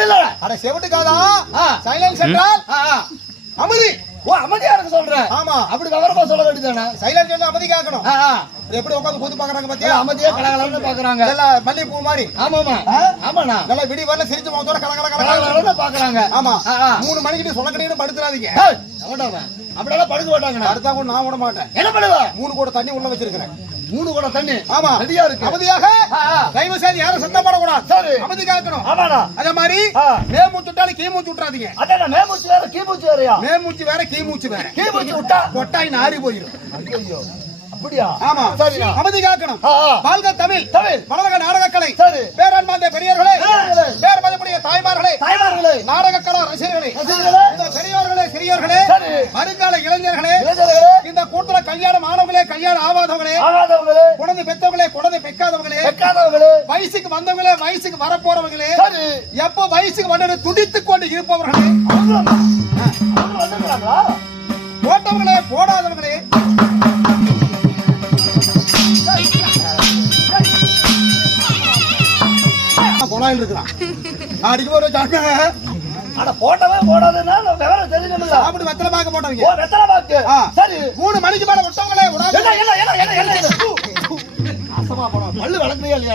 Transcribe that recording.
கேக்குது. அட செவிட்டுக்காதா சைலன்ஸ் என்றால் அமைதி. ஓ அமைதியா இருக்க சொல்றேன். ஆமா அப்படி விவரமா சொல்ல வேண்டியதானே. சைலன்ஸ் வந்து அமைதி கேட்கணும். எப்படி உட்காந்து கூத்து பாக்குறாங்க பாத்தியா? அமைதியா கலகலன்னு பாக்குறாங்க. எல்லாம் மல்லிகைப்பூ மாதிரி. ஆமாமா ஆமாண்ணா. நல்லா விடி வரல சிரிச்சு முகத்தோட கலகலன்னு பாக்குறாங்க. ஆமா 3 மணிக்கிட்டு சொல்லக்கடின்னு படுத்துறாதீங்க. அப்படியெல்லாம் படுக்க மாட்டாங்க. அடுத்தா கூட நான் விட மாட்டேன். என்ன பண்ணுவ? 3 கூட தண்ணி உள்ள வச்சிருக்கிறேன். 3 கூட தண்ணி. ஆமா ரெடியா இருக்கு. அமைதியாக தயவு செய்து யாரும் சத்தம் போடக்கூடாது. சரி அமைதி காக்கணும். ஆமாடா. அதே மாதிரி மேமூச்சு விட்டாலும் கீமூச்சு விட்டுறாதீங்க. அதான் மேமூச்சு வேற கீமூச்சு வேறயா? மேமூச்சு வேற கீமூச்சு வேற. கீமூச்சு விட்டா கொட்டாய் நாரி போயிடும். ஐயோ அப்படியா? ஆமா சரி அமைதி காக்கணும். வாழ்க தமிழ். தமிழ் மனதக நாடகக்கலை. சரி பேரன்பார்ந்த பெரியவர்களே, பேர் மதிப்புடைய தாய்மார்களே, தாய்மார்களே, நாடகக்கலா ரசிகர்களே, இந்த பெரியவர்களே சிறியவர்களே, வருங்கால இளைஞர்களே, இந்த கூட்டல கல்யாணம் ஆனவங்களே கல்யாணம் ஆகாதவங்களே, குழந்தை பெற்றவங்களே குழந்தை பெக்காதவங்களே, வயசுக்கு வந்தவங்களே வயசுக்கு வரப்போறவங்களே, எப்போ வயசுக்கு வந்து துடித்துக் கொண்டு இருப்பவர்களே, போட்டவங்களே போடாதவங்களே, கொலாயில் இருக்கிறான் அடிக்கும் ஒரு ஆனா போட்டவே போடாதுன்னா விவரம் தெரியல. அப்படி வெத்தலை பாக்க போட்டவங்க. வெத்தலை பாக்கு. சரி 3 மணிக்கு மேல விட்டவங்களே பல்லு வளர்க்கலையா இல்லையா?